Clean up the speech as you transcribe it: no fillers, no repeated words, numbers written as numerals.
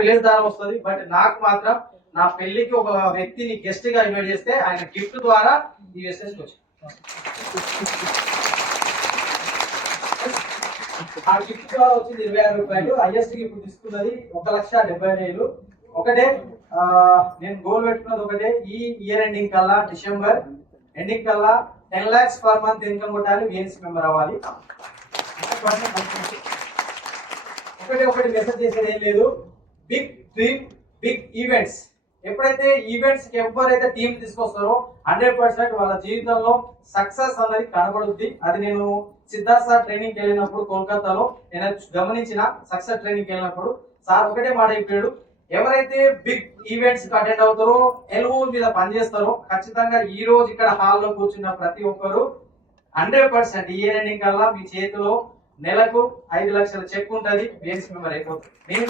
Release దారం వస్తుంది. But నాకు మాత్రం నా పెళ్లికి ఒక వ్యక్తిని గెస్ట్ గా ఇన్వైట్ చేస్తే ఆయన గిఫ్ట్ ద్వారా ఈ మెసేజ్ వచ్చింది. ఆ గిఫ్ట్ ద్వారా వచ్చింది 26 రూపాయలు. హైయెస్ట్ గిఫ్ట్ తీసుకున్నది 1,70,000. ఒకటే నేను గోల్ పెట్టుకున్నది ఒకటే, ఈ ఇయర్ ఎండింగ్ కల్లా డిసెంబర్ ఎండింగ్ కల్లా 10 lakhs పర్ మంత్ ఇన్కమ్ కొట్టాలి, విఎన్సీ మెంబర్ అవ్వాలి. ఒకటి మెసేజ్ చేసేది ఏం లేదు. Big dream big events. ఎప్పుడైతే ఈవెంట్స్ కి ఎవరైతే టీం తీసుకొస్తారో 100% వాళ్ళ జీవితంలో సక్సెస్ అనేది కనబడుద్ది. అది నేను సిద్ధార్థ ట్రైనింగ్ వెళ్ళినప్పుడు కోల్కతాలో నేను గమనించిన. సక్సెస్ ట్రైనింగ్ వెళ్ళినప్పుడు సార్ ఒకటే మాట చెప్పాడు, ఎవరైతే బిగ్ ఈవెంట్స్ కి అటెండ్ అవుతారో, ఎల్ఓ మీద పనిచేస్తారో, ఖచ్చితంగా ఈ రోజు ఇక్కడ హాల్లో కూర్చున్న ప్రతి ఒక్కరు 100% ఇయర్ ఎండింగ్ కల్లా మీ చేతిలో నెలకు 5 లక్షల చెక్ ఉంటుంది, విఎన్సీ మెంబర్ అయిపోతుంది. నేను